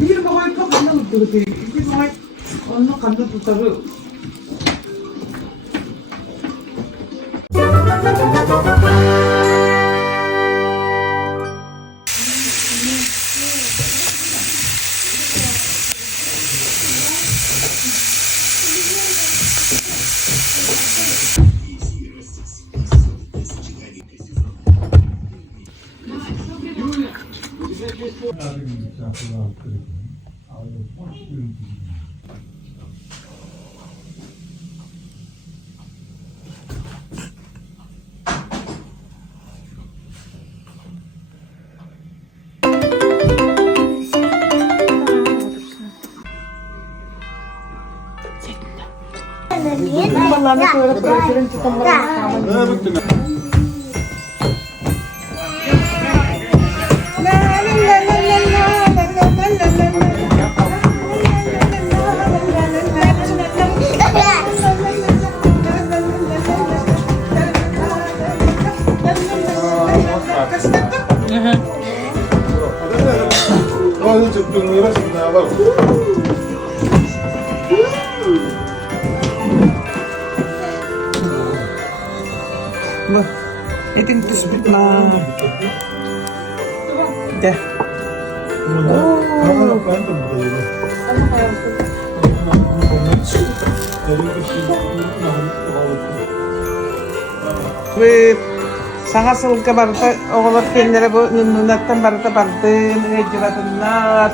Bir bakayım da kanlı mutlu değil. Bir bakayım onu kanlı tutarı. Баланы көріп көрсең çıkamam. Etin tüspüt na. De. Ve sana sılka barıta oğlak kendine bu nunattan barıta bardın, hecratınlar,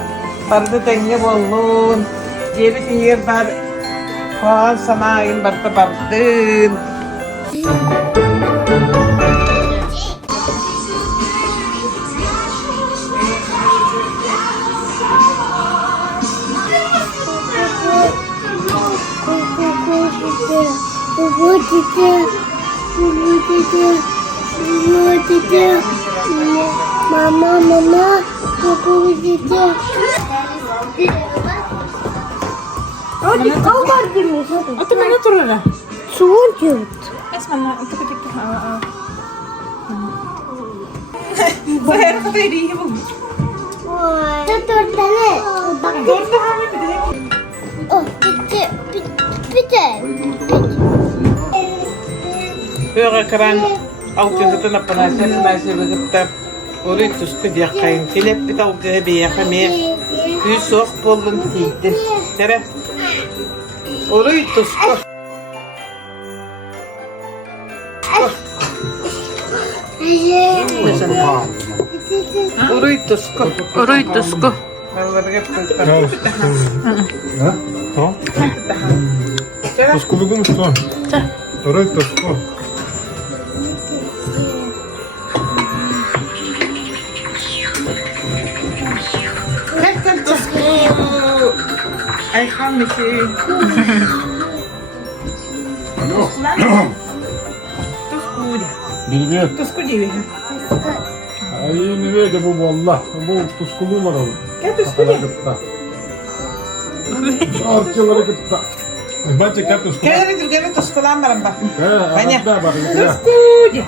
barıta tenge bolun, cebi tiyer bar, koğan sanayin barıta bardın. Mama, Hadi kalk girmiş hadi. Atı bana turara. Soğan yut. Esma, atı küçük. Bu her kadar iyi bu. Dört tane. Bak Dört daha mı bir de? oh bitti. Bitti. Böyle kıran avcısını napınasın, nasıl bir kitap. Orayı tuzku diye kayın. Filip bir avcıya bir yakamaya. Yüz soğuk buldum tiydim. Tere. Orayı tuzku. Orayı tuzku. Orayı tuzku. Тускулугу что? Второй тоску. Hepten tuzku. Ayhan mı ki? Tuzku diye. Bilmiyorum. Tuzku diye. Ay ne verdi bu valla. Bu tuskulu var oğlum. Gel tuzku diye. Artçıları gıtta. Ben çeker tuskulu. Gel tuzkulan bana bak. He, da bak. Tuzku diye.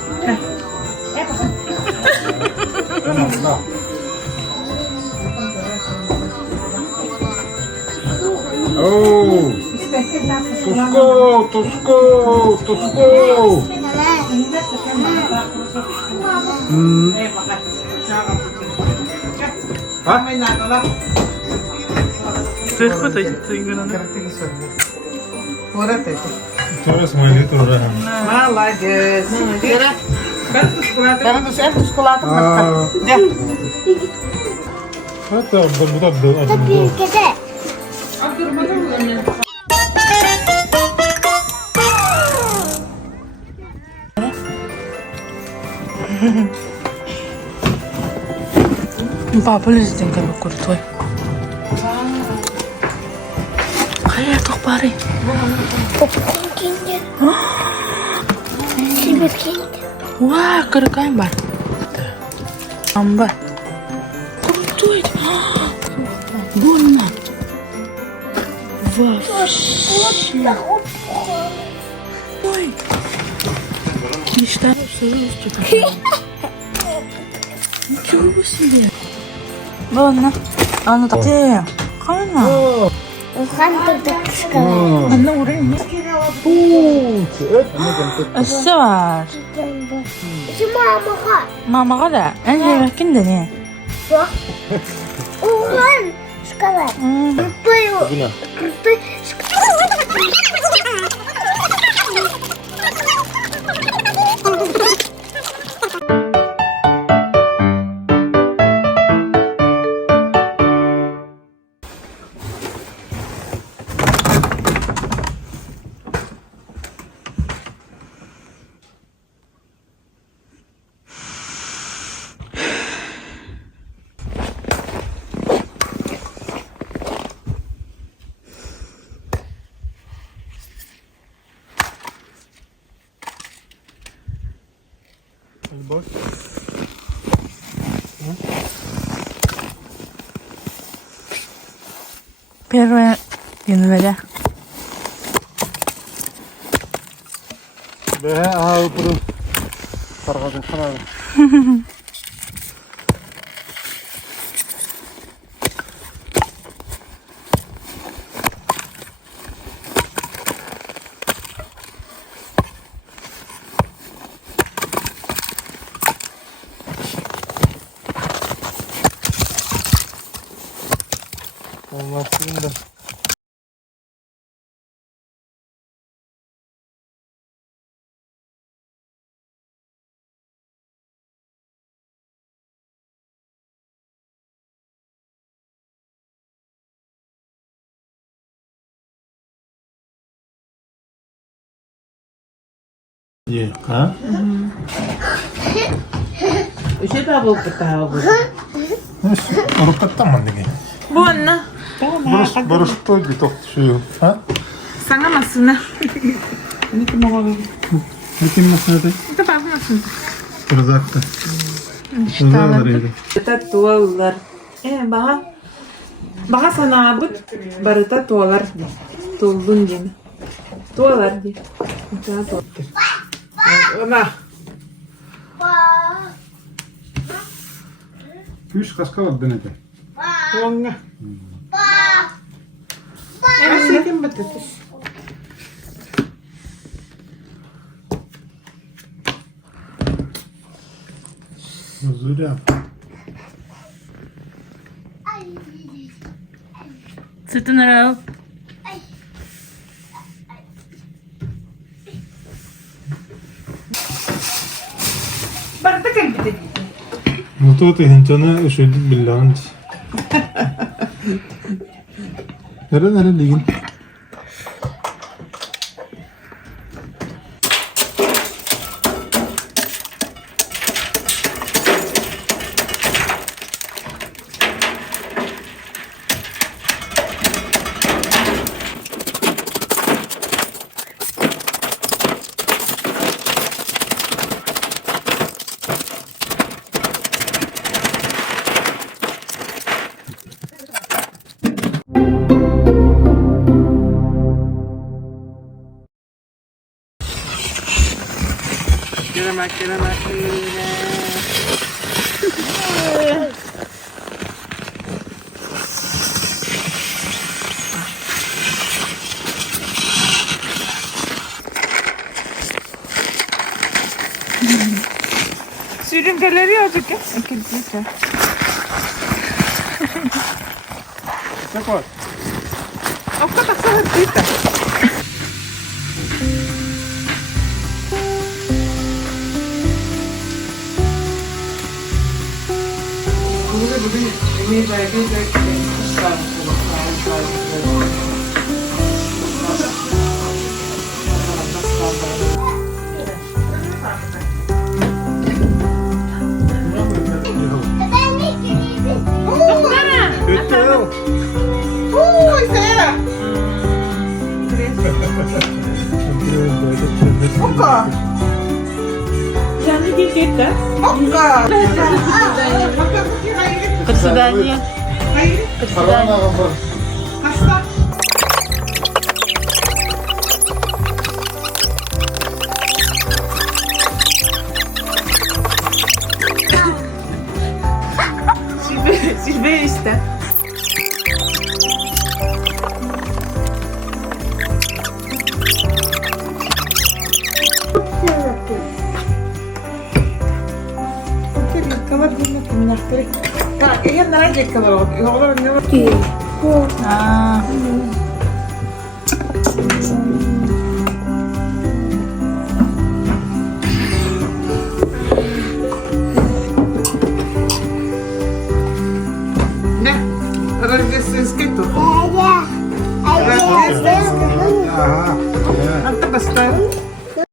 Oo. Tusko. Ha? May natala. Dejo de seguir. Ora tete. Sonra smiley to rहा है. Молодец. Ben tuzkuladım. Gel. Hatta bu da adım bu. Kete. Papa les den kami kurtoy. Kaya tok pare. Popcorn Kinder. Silver Kinder. Wah, kerekain bar. Ambar. Kurtoy. Bunna. Vah. Ой. Мечта Ничего себе. Ладно. 네. 가나. 한도도 시간. 안나 오래. الصور 심어 먹어. ما غدا انا كندني 오한 시간. 그래요. 그래. Bak. pero ينبدا Ve aha öpürüm. Sargadın kanalı. Onlar şimdi. Ye, ha? Şey de bu bu. Orukattan mı degi? Bu anne. Barış toydu şu. Ha? Sana masına. Ne kim olur? Bütün nasıl dedi? Bu da bakmasın. Rızakta. Rızalarıydı. Tatualar. Baha sana bu barı tatualar. Tuldun diye. Tualar diye. Ona. Yüz kaskalar denedi. Ona. Aşkım patates. Huzur yap. sırtını al. Barı da kan patates. Mutlu tehincana üşüdüm billahi. Nere ligin? Gelemek. Sürüngeleri azıcık ya. İkincisi. Ne var? O kadar sana değil de. Jangan digigit kan? Kesudahannya. Karana gambar. Hasta. Silve işte. Oğlar bilmek minnaktır. Bak, iyi nereye kadar olur? Oğlar ne var? Aa.